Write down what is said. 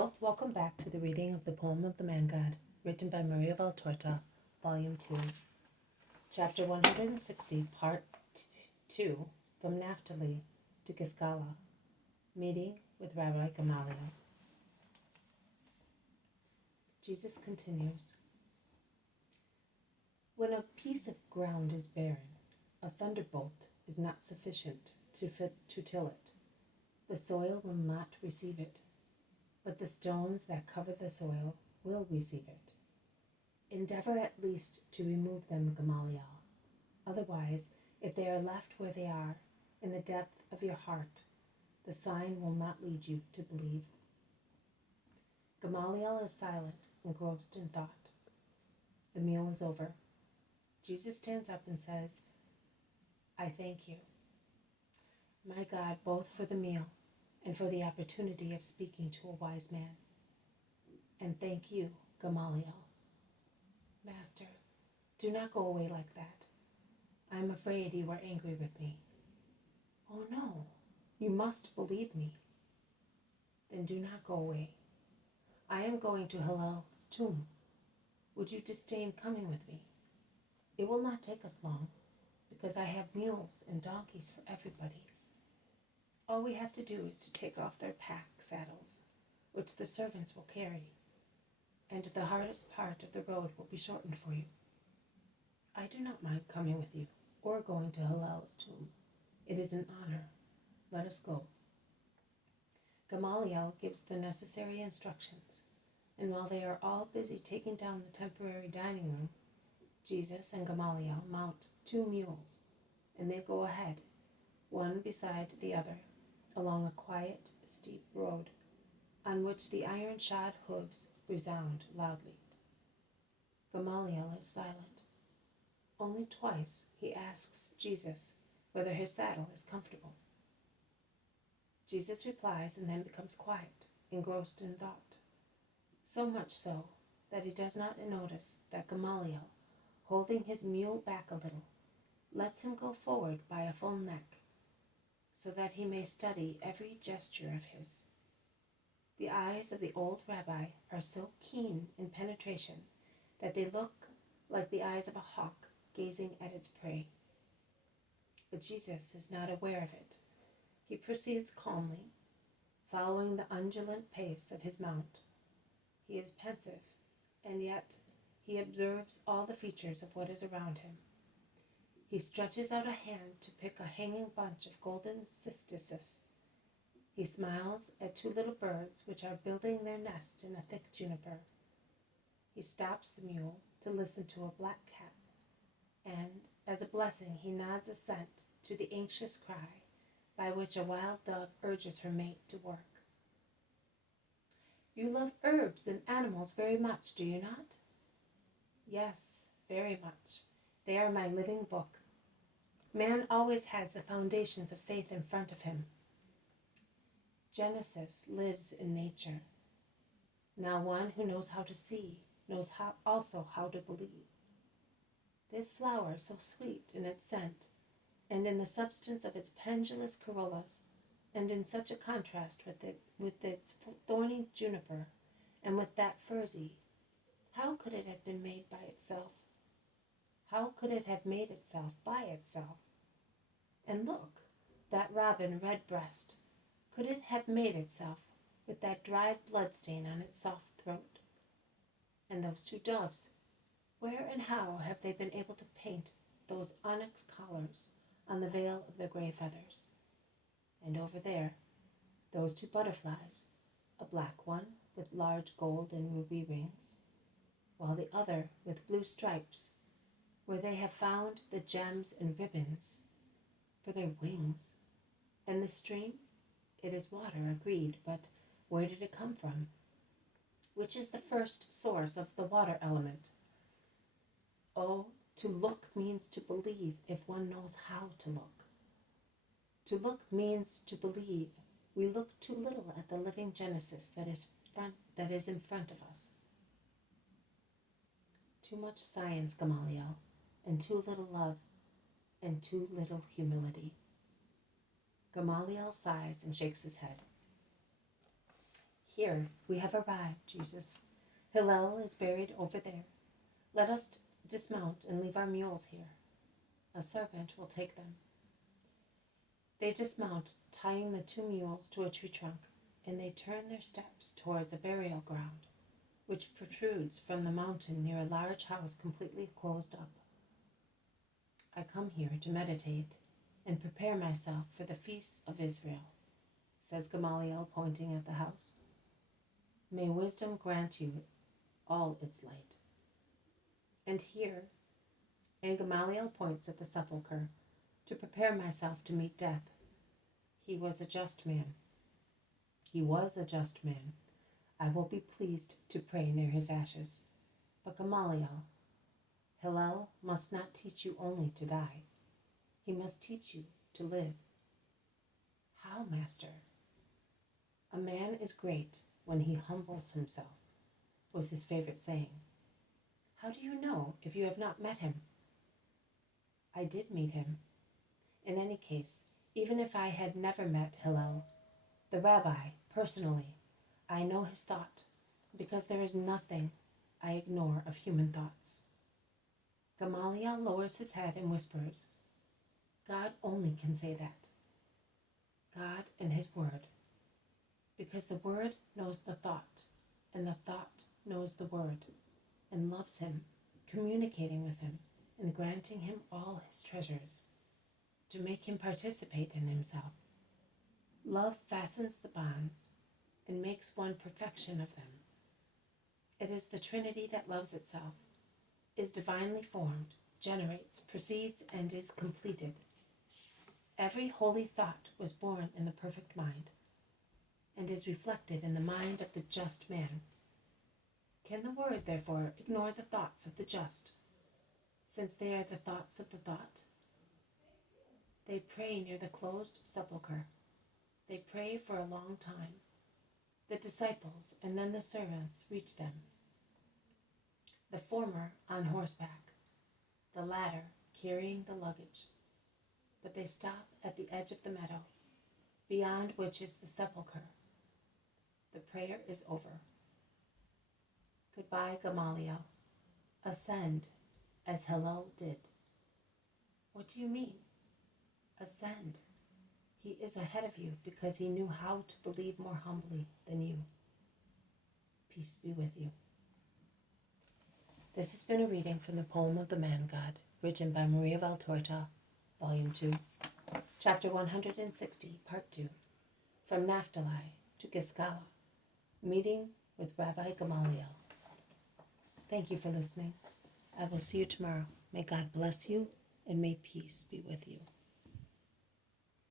Hello, welcome back to the reading of the poem of the Man God, written by Maria Valtorta, Volume 2, Chapter 160, Part 2, From Naphtali to Giscala, Meeting with Rabbi Gamaliel. Jesus continues, when a piece of ground is barren, a thunderbolt is not sufficient to till it. The soil will not receive it, but the stones that cover the soil will receive it. Endeavor at least to remove them, Gamaliel. Otherwise, if they are left where they are, in the depth of your heart, the sign will not lead you to believe. Gamaliel is silent, engrossed in thought. The meal is over. Jesus stands up and says, I thank you, my God, both for the meal and for the opportunity of speaking to a wise man. And thank you, Gamaliel. Master, do not go away like that. I am afraid you are angry with me. Oh no, you must believe me. Then do not go away. I am going to Hillel's tomb. Would you disdain coming with me? It will not take us long, because I have mules and donkeys for everybody. All we have to do is to take off their pack saddles, which the servants will carry, and the hardest part of the road will be shortened for you. I do not mind coming with you, or going to Hillel's tomb. It is an honor. Let us go. Gamaliel gives the necessary instructions, and while they are all busy taking down the temporary dining room, Jesus and Gamaliel mount 2 mules, and they go ahead, one beside the other, along a quiet, steep road, on which the iron-shod hooves resound loudly. Gamaliel is silent. Only twice he asks Jesus whether his saddle is comfortable. Jesus replies and then becomes quiet, engrossed in thought, so much so that he does not notice that Gamaliel, holding his mule back a little, lets him go forward by a full neck, so that he may study every gesture of his. The eyes of the old rabbi are so keen in penetration that they look like the eyes of a hawk gazing at its prey. But Jesus is not aware of it. He proceeds calmly, following the undulant pace of his mount. He is pensive, and yet he observes all the features of what is around him. He stretches out a hand to pick a hanging bunch of golden cistices. He smiles at 2 little birds which are building their nest in a thick juniper. He stops the mule to listen to a black cat, and as a blessing he nods assent to the anxious cry by which a wild dove urges her mate to work. You love herbs and animals very much, do you not? Yes, very much. They are my living book. Man always has the foundations of faith in front of him. Genesis lives in nature. Now one who knows how to see knows also how to believe. This flower, so sweet in its scent, and in the substance of its pendulous corollas, and in such a contrast with its thorny juniper, and with that furzy, how could it have been made by itself? How could it have made itself by itself? And look, that robin redbreast, could it have made itself with that dried bloodstain on its soft throat? And those 2 doves, where and how have they been able to paint those onyx collars on the veil of their gray feathers? And over there, those 2 butterflies, a black one with large gold and ruby rings, while the other with blue stripes, where they have found the gems and ribbons for their wings. And the stream? It is water, agreed, but where did it come from? Which is the first source of the water element? Oh, to look means to believe if one knows how to look. To look means to believe. We look too little at the living Genesis that is in front of us. Too much science, Gamaliel, and too little love, and too little humility. Gamaliel sighs and shakes his head. Here we have arrived, Jesus. Hillel is buried over there. Let us dismount and leave our mules here. A servant will take them. They dismount, tying the 2 mules to a tree trunk, and they turn their steps towards a burial ground, which protrudes from the mountain near a large house completely closed up. I come here to meditate and prepare myself for the feasts of Israel, says Gamaliel, pointing at the house. May wisdom grant you all its light. And here, and Gamaliel points at the sepulchre, to prepare myself to meet death. He was a just man. He was a just man. I will be pleased to pray near his ashes. But Gamaliel, Hillel must not teach you only to die. He must teach you to live. How, Master? A man is great when he humbles himself, was his favorite saying. How do you know if you have not met him? I did meet him. In any case, even if I had never met Hillel, the Rabbi, personally, I know his thought, because there is nothing I ignore of human thoughts. Gamaliel lowers his head and whispers, God only can say that. God and his word. Because the word knows the thought, and the thought knows the word, and loves him, communicating with him, and granting him all his treasures, to make him participate in himself. Love fastens the bonds, and makes one perfection of them. It is the Trinity that loves itself, is divinely formed, generates, proceeds, and is completed. Every holy thought was born in the perfect mind, and is reflected in the mind of the just man. Can the word, therefore, ignore the thoughts of the just, since they are the thoughts of the thought? They pray near the closed sepulchre. They pray for a long time. The disciples and then the servants reach them. The former on horseback, the latter carrying the luggage. But they stop at the edge of the meadow, beyond which is the sepulchre. The prayer is over. Goodbye, Gamaliel. Ascend, as Hillel did. What do you mean? Ascend. He is ahead of you because he knew how to believe more humbly than you. Peace be with you. This has been a reading from the poem of the Man God, written by Maria Valtorta, Volume 2, Chapter 160, Part 2, From Naphtali to Giscala, Meeting with Rabbi Gamaliel. Thank you for listening. I will see you tomorrow. May God bless you, and may peace be with you.